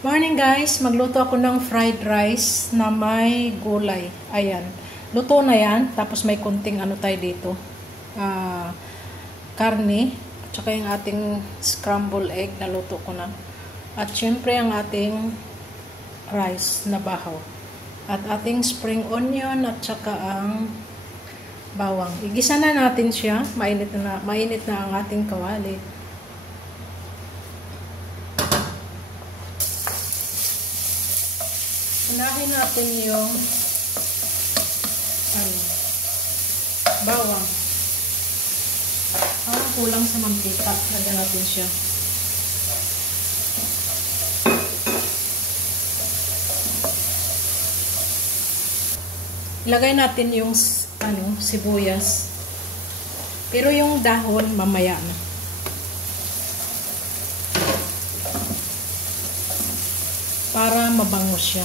Morning guys, magluto ako ng fried rice na may gulay. Ayan, luto na yan. Tapos may kunting ano tayo dito, karne. At saka yung ating scrambled egg na luto ko na. At syempre ang ating rice na bahaw. At ating spring onion at saka ang bawang. Igisa na natin siya. Mainit na ang ating kawali. Unahin natin yung bawang. Parang kulang sa mantika. Lagyan natin siya. Ilagay natin yung sibuyas. Pero yung dahon mamaya na. Para mabango siya.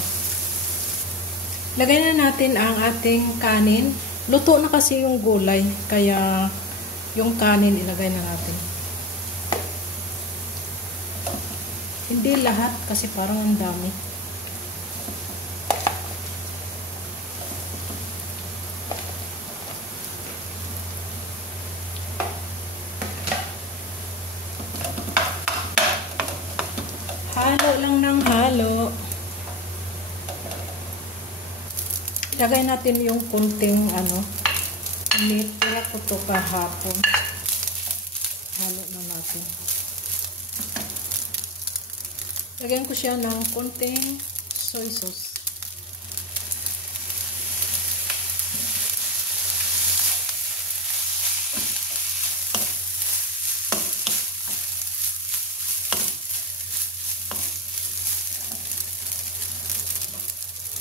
Lagay na natin ang ating kanin. Luto na kasi yung gulay, kaya yung kanin ilagay na natin. Hindi lahat kasi parang ang dami. Halo lang ng halo. Lagay natin yung kunting tira ko to kahapon. Halo na natin. Lagyan ko siya ng kunting soy sauce.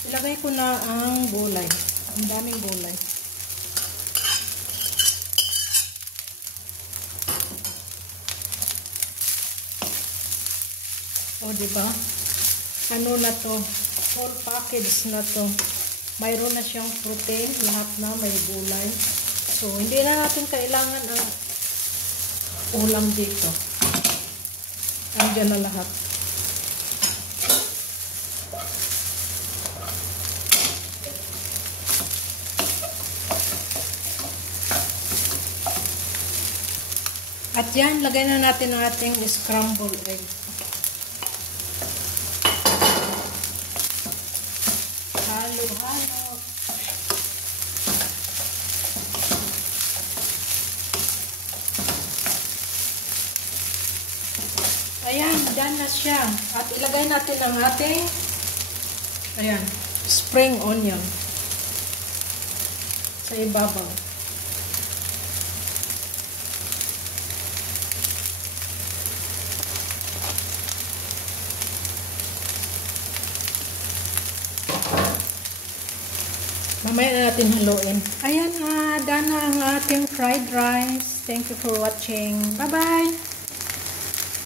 Ilagay ko na ang gulay. Ang daming gulay. O, diba? Ano na to? Whole package na to. Mayroon na siyang protein. Lahat na may gulay. So, hindi na natin kailangan ang ulam dito. Andiyan na lahat. At yan, lagay na natin ang ating scrambled egg. Halo-halo. Ayan, dyan na siya. At ilagay natin ang ating spring onion sa ibabaw. Mamaya na natin haluin. Ayan, done na ang ating fried rice. Thank you for watching. Bye-bye!